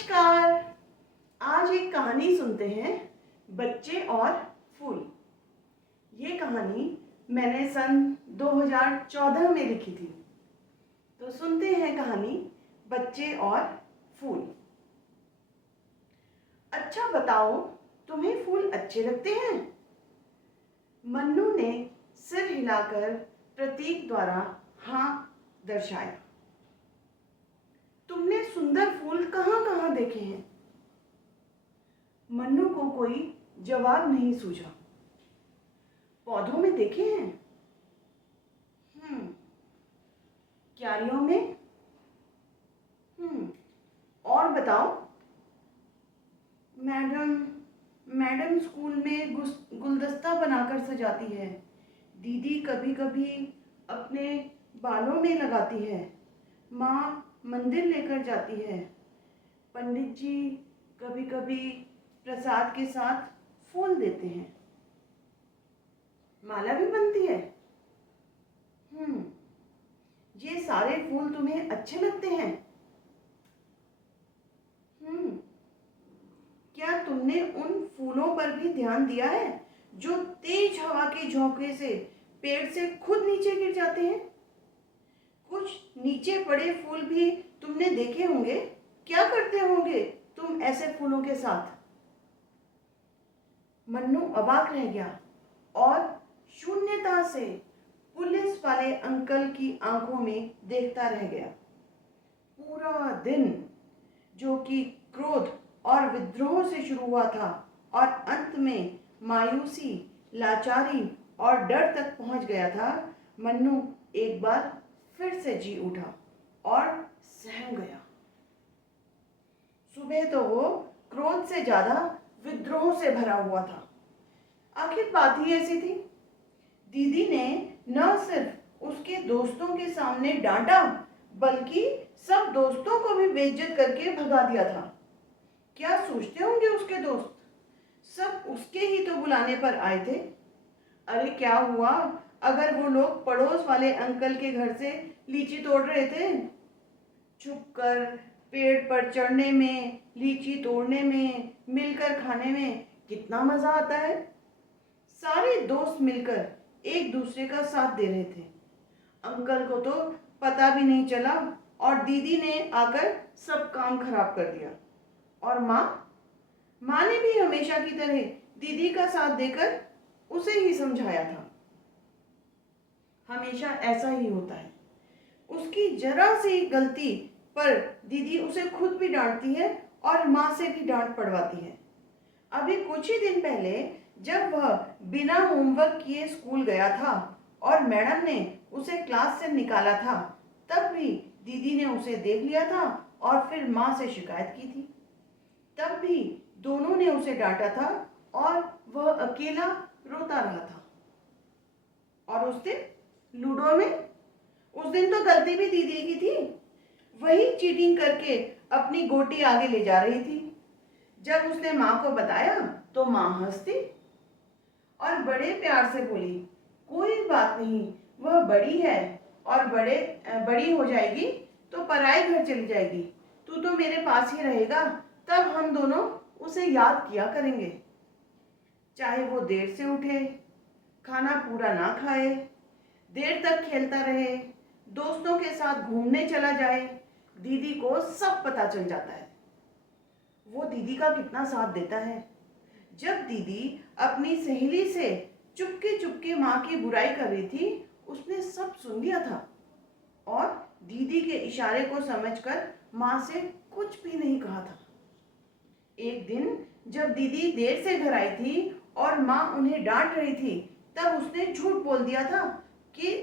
नमस्कार। आज एक कहानी सुनते हैं, बच्चे और फूल। ये कहानी मैंने सन 2014 में लिखी थी। तो सुनते हैं कहानी बच्चे और फूल। अच्छा बताओ, तुम्हें फूल अच्छे लगते हैं? मन्नू ने सिर हिलाकर प्रतीक द्वारा हाँ दर्शाया। तुमने सुंदर फूल कहाँ कहाँ देखे हैं? मन्नू को कोई जवाब नहीं सूझा। पौधों में देखे हैं? क्यारियों में? और बताओ? मैडम मैडम स्कूल में गुलदस्ता बनाकर सजाती है। दीदी कभी कभी अपने बालों में लगाती है। माँ मंदिर लेकर जाती है। पंडित जी कभी कभी प्रसाद के साथ फूल देते हैं। माला भी बनती है। ये सारे फूल तुम्हें अच्छे लगते हैं? क्या तुमने उन फूलों पर भी ध्यान दिया है जो तेज हवा के झोंके से पेड़ से खुद नीचे गिर जाते हैं? कुछ नीचे पड़े फूल भी तुमने देखे होंगे। क्या करते होंगे तुम ऐसे फूलों के साथ? मन्नू अवाक रह गया और शून्यता से पुलिस वाले अंकल की आंखों में देखता रह गया। पूरा दिन, जो कि क्रोध और विद्रोह से शुरू हुआ था और अंत में मायूसी, लाचारी और डर तक पहुंच गया था, मन्नू एक बार फिर से जी उठा और सहम गया। सुबह तो वो क्रोध से ज्यादा विद्रोह से भरा हुआ था। आखिर बात ही ऐसी थी। दीदी ने न सिर्फ उसके दोस्तों के सामने डांटा, बल्कि सब दोस्तों को भी बेइज्जत करके भगा दिया था। क्या सोचते होंगे उसके दोस्त? सब उसके ही तो बुलाने पर आए थे। अरे क्या हुआ अगर वो लोग पड़ोस वाले अंकल के घर से लीची तोड़ रहे थे? छुप कर पेड़ पर चढ़ने में, लीची तोड़ने में, मिलकर खाने में कितना मजा आता है। सारे दोस्त मिलकर एक दूसरे का साथ दे रहे थे। अंकल को तो पता भी नहीं चला और दीदी ने आकर सब काम खराब कर दिया। और माँ ने भी हमेशा की तरह दीदी का साथ देकर उसे ही समझाया था। हमेशा ऐसा ही होता है। उसकी जरा सी गलती पर दीदी उसे खुद भी डांटती है और माँ से भी डांट पड़वाती है। अभी कुछ ही दिन पहले जब वह बिना होमवर्क किए स्कूल गया था और मैडम ने उसे क्लास से निकाला था, तब भी दीदी ने उसे देख लिया था और फिर माँ से शिकायत की थी। तब भी दोनों ने उसे डांटा था और वह अकेला रोता रहा था। और उस दिन लूडो में, उस दिन तो गलती भी दीदी की थी। वही चीटिंग करके अपनी गोटी आगे ले जा रही थी। जब उसने माँ को बताया तो माँ हंसती और बड़े प्यार से बोली, कोई बात नहीं, वह बड़ी है और बड़ी हो जाएगी तो पराए घर चली जाएगी। तू तो मेरे पास ही रहेगा, तब हम दोनों उसे याद किया करेंगे। चाहे वो देर से उठे, खाना पूरा ना खाए, देर तक खेलता रहे, दोस्तों के साथ घूमने चला जाए, दीदी को सब पता चल जाता है। वो दीदी का कितना साथ देता है। जब दीदी अपनी सहेली से चुपके चुपके माँ की बुराई कर रही थी, उसने सब सुन लिया था और दीदी के इशारे को समझकर माँ से कुछ भी नहीं कहा था। एक दिन जब दीदी देर से घर आई थी और माँ उन्हें डांट रही थी, तब उसने झूठ बोल दिया था कि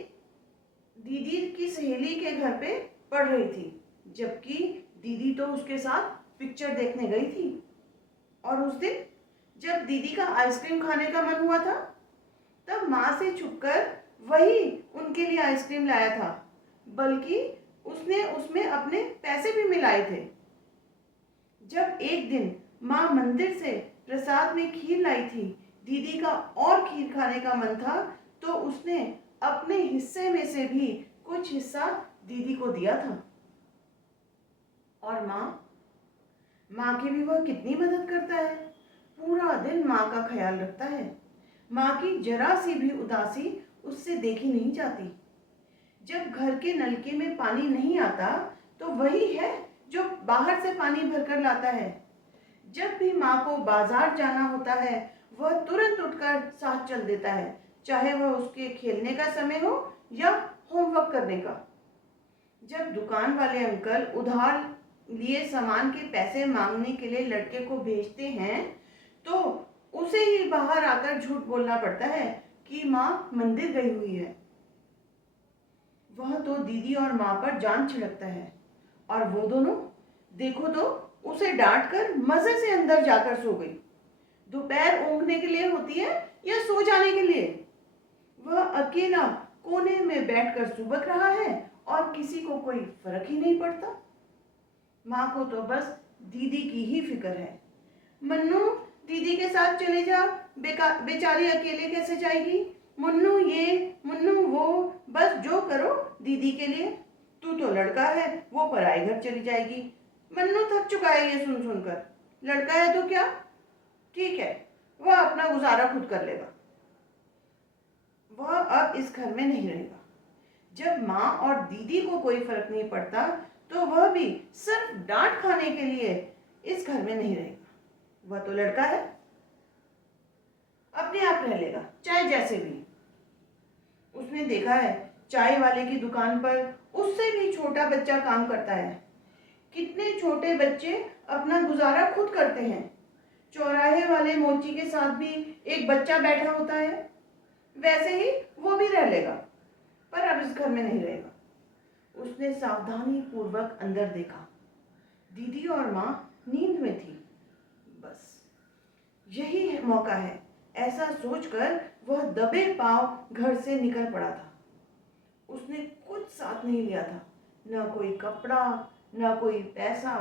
दीदी की सहेली के घर पे पढ़ रही थी, जबकि दीदी तो उसके साथ पिक्चर देखने गई थी। और उस दिन जब दीदी का आइसक्रीम खाने का मन हुआ था, तब माँ से छुपकर वही उनके लिए आइसक्रीम लाया था, बल्कि उसने उसमें अपने पैसे भी मिलाए थे। जब एक दिन माँ मंदिर से प्रसाद में खीर लाई थी, दीदी का और खीर खाने का मन था, तो उसने अपने हिस्से में से भी कुछ हिस्सा दीदी को दिया था। और माँ माँ की भी वह कितनी मदद करता है। पूरा दिन माँ का ख्याल रखता है। माँ की जरा सी भी उदासी उससे देखी नहीं जाती। जब घर के नलके में पानी नहीं आता तो वही है जो बाहर से पानी भरकर लाता है। जब भी माँ को बाजार जाना होता है वह तुरंत उठकर साथ चल देता है, चाहे वह उसके खेलने का समय हो या होमवर्क करने का। जब दुकान वाले अंकल उधार लिए सामान के पैसे मांगने के लिए लड़के को भेजते हैं तो उसे ही बाहर आकर झूठ बोलना पड़ता है कि माँ मंदिर गई हुई है। वह तो दीदी और माँ पर जान छिड़कता है और वो दोनों देखो तो उसे डांट कर मजे से अंदर जाकर सो गई। दोपहर ऊँघने के लिए होती है या सो जाने के लिए? वह अकेला कोने में बैठकर सुबक रहा है और किसी को कोई फर्क ही नहीं पड़ता। माँ को तो बस दीदी की ही फिक्र है। मन्नू दीदी के साथ चले जा, बेचारी अकेले कैसे जाएगी। मुन्नू ये मुन्नू वो, बस जो करो दीदी के लिए। तू तो लड़का है, वो पराए घर चली जाएगी। मन्नू थक चुका है ये सुन सुनकर। लड़का है तो क्या, ठीक है, वह अपना गुजारा खुद कर लेगा। वह अब इस घर में नहीं रहेगा। जब माँ और दीदी को कोई फर्क नहीं पड़ता तो वह भी सिर्फ डांट खाने के लिए इस घर में नहीं रहेगा। वह तो लड़का है, अपने आप रह लेगा, चाहे जैसे भी। उसने देखा है चाय वाले की दुकान पर उससे भी छोटा बच्चा काम करता है। कितने छोटे बच्चे अपना गुजारा खुद करते हैं। चौराहे वाले मोची के साथ भी एक बच्चा बैठा होता है। वैसे ही वो भी रह लेगा, पर अब इस घर में नहीं रहेगा। उसने सावधानी पूर्वक अंदर देखा। दीदी और माँ नींद में थी। बस यही है मौका है, ऐसा सोचकर वह दबे पांव घर से निकल पड़ा था। उसने कुछ साथ नहीं लिया था, न कोई कपड़ा न कोई पैसा।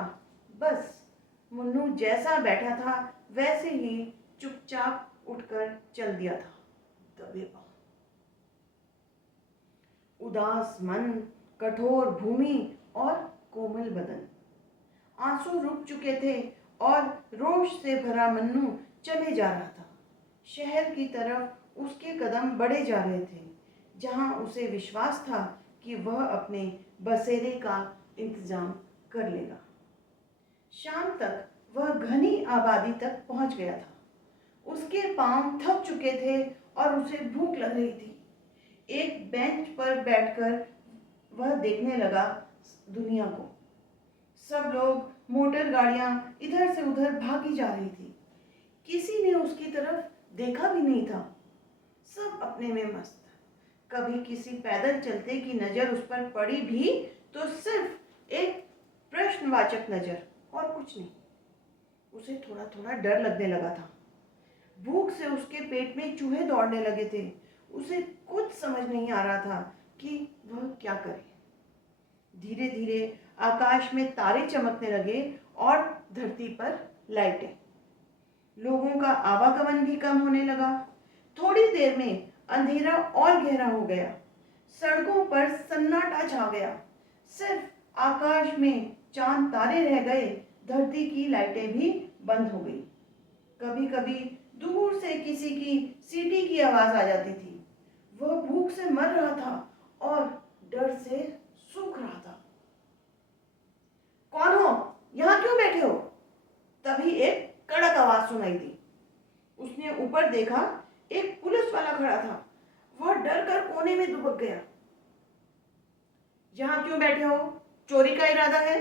बस मुन्नू जैसा बैठा था वैसे ही चुपचाप उठकर चल दिया था, दबे पांव। उदास मन, कठोर भूमि और कोमल बदन। आंसू रुक चुके थे और रोष से भरा मन्नू चले जा रहा था। शहर की तरफ उसके कदम बढ़े जा रहे थे, जहां उसे विश्वास था कि वह अपने बसेरे का इंतजाम कर लेगा। शाम तक वह घनी आबादी तक पहुंच गया था। उसके पांव थक चुके थे और उसे भूख लग रही थी। एक बेंच पर बैठकर वह देखने लगा दुनिया को। सब लोग, मोटर गाड़ियां इधर से उधर भागी जा रही थी। किसी ने उसकी तरफ देखा भी नहीं था। सब अपने में मस्त। कभी किसी पैदल चलते की नजर उस पर पड़ी भी तो सिर्फ एक प्रश्नवाचक नजर और कुछ नहीं। उसे थोड़ा थोड़ा डर लगने लगा था। भूख से उसके पेट में चूहे दौड़ने लगे थे। उसे कुछ समझ नहीं आ रहा था कि वह क्या करे। धीरे धीरे आकाश में तारे चमकने लगे और धरती पर लाइटें। लोगों का आवागमन भी कम होने लगा। थोड़ी देर में अंधेरा और गहरा हो गया। सड़कों पर सन्नाटा छा गया। सिर्फ आकाश में चांद तारे रह गए। धरती की लाइटें भी बंद हो गई। कभी कभी दूर से किसी की सीटी की आवाज आ जाती थी। वह भूख से मर रहा था और डर से सूख रहा था। कौन हो? यहाँ क्यों बैठे हो? तभी एक कड़क आवाज सुनाई दी। उसने ऊपर देखा, एक पुलिस वाला खड़ा था। वह डर कर कोने में दुबक गया। यहाँ क्यों बैठे हो? चोरी का इरादा है?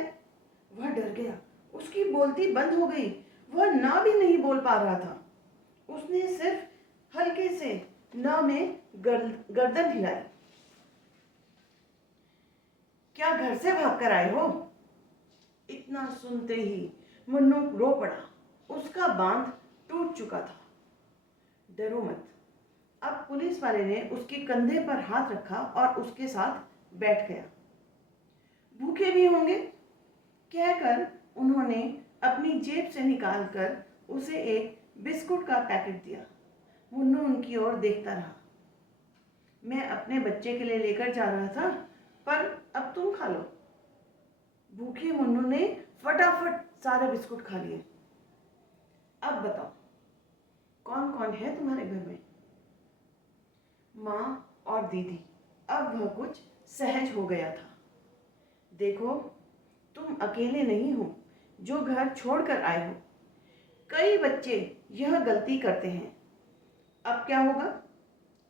वह डर गया। उसकी बोलती बंद हो गई। वह ना भी नहीं बोल पा रहा था। उसने सिर्फ हल्के से ना में गर्दन हिलाई। क्या घर से भागकर आए हो? इतना सुनते ही मुन्नू रो पड़ा। उसका बांध टूट चुका था। डरो मत। अब पुलिस वाले ने उसके कंधे पर हाथ रखा और उसके साथ बैठ गया। भूखे भी होंगे, कहकर उन्होंने अपनी जेब से निकालकर उसे एक बिस्कुट का पैकेट दिया। मुन्नू उनकी ओर देखता रहा। मैं अपने बच्चे के लिए लेकर जा रहा था, पर अब तुम खा लो। भूखे मुन्नू ने फटाफट सारे बिस्कुट खा लिए। अब बताओ कौन कौन है तुम्हारे घर में? माँ और दीदी। अब वह कुछ सहज हो गया था। देखो, तुम अकेले नहीं हो जो घर छोड़कर आए हो। कई बच्चे यह गलती करते हैं। अब क्या होगा?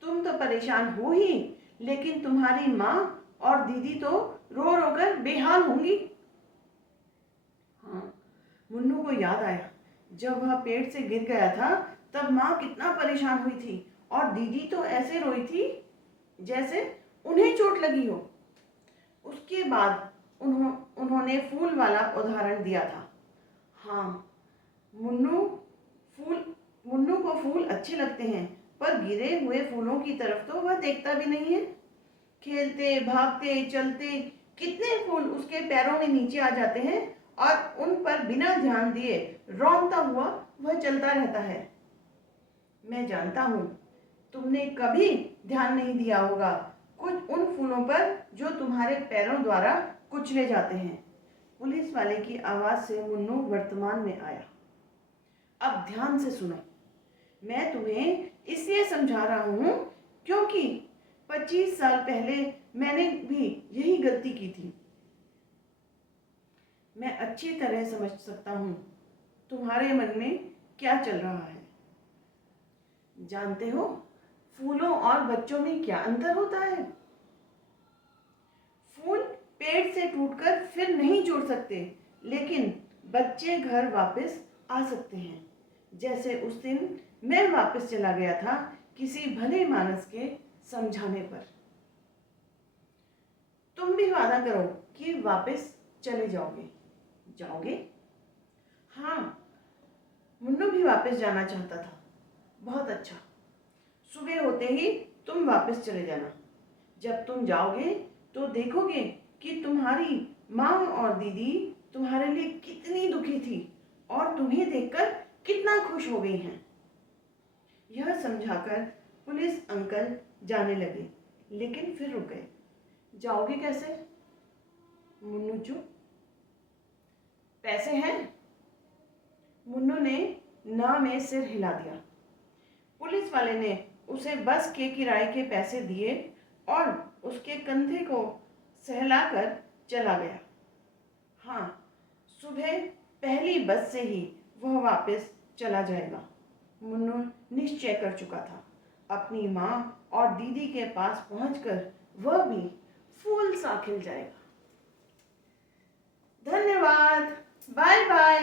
तुम तो परेशान हो ही, लेकिन तुम्हारी माँ और दीदी तो रो रो कर बेहाल होंगी। हाँ, मुन्नू को याद आया, जब वह पेड़ से गिर गया था तब माँ कितना परेशान हुई थी और दीदी तो ऐसे रोई थी जैसे उन्हें चोट लगी हो। उसके बाद उन्होंने फूल वाला उदाहरण दिया था। हाँ, मुन्नू मुन्नू को फूल अच्छे लगते हैं, पर गिरे हुए फूलों की तरफ तो वह देखता भी नहीं है। खेलते भागते चलते कितने फूल उसके पैरों में नीचे आ जाते हैं और उन पर बिना ध्यान दिए रौंदता हुआ वह चलता रहता है। मैं जानता हूँ तुमने कभी ध्यान नहीं दिया होगा कुछ उन फूलों पर जो तुम्हारे पैरों द्वारा कुचले जाते हैं। पुलिस वाले की आवाज से मुन्नू वर्तमान में आया। अब ध्यान से सुनो, मैं तुम्हें इसलिए समझा रहा हूँ क्योंकि 25 साल पहले मैंने भी यही गलती की थी। मैं अच्छी तरह समझ सकता हूँ तुम्हारे मन में क्या चल रहा है। जानते हो फूलों और बच्चों में क्या अंतर होता है? फूल पेड़ से टूटकर फिर नहीं जुड़ सकते, लेकिन बच्चे घर वापस आ सकते हैं। जैसे उस दिन मैं वापस चला गया था किसी भले मानस के समझाने पर। तुम भी वादा करो कि वापस चले जाओगे। जाओगे? हाँ, मुन्नू भी वापस जाना चाहता था। बहुत अच्छा, सुबह होते ही तुम वापस चले जाना। जब तुम जाओगे तो देखोगे कि तुम्हारी माँ और दीदी तुम्हारे लिए कितनी दुखी थी और तुम्हें देखकर कितना खुश हो गई हैं। यह समझाकर पुलिस अंकल जाने लगे, लेकिन फिर रुक गए। जाओगे कैसे? मुन्नू चुप। पैसे हैं? मुन्नू ने ना में सिर हिला दिया। पुलिस वाले ने उसे बस के किराए के पैसे दिए और उसके कंधे को सहलाकर चला गया। हाँ, सुबह पहली बस से ही वह वापस चला जाएगा। मुन्नू निश्चय कर चुका था। अपनी माँ और दीदी के पास पहुंचकर वह भी फूल सा खिल जाएगा। धन्यवाद। Bye bye.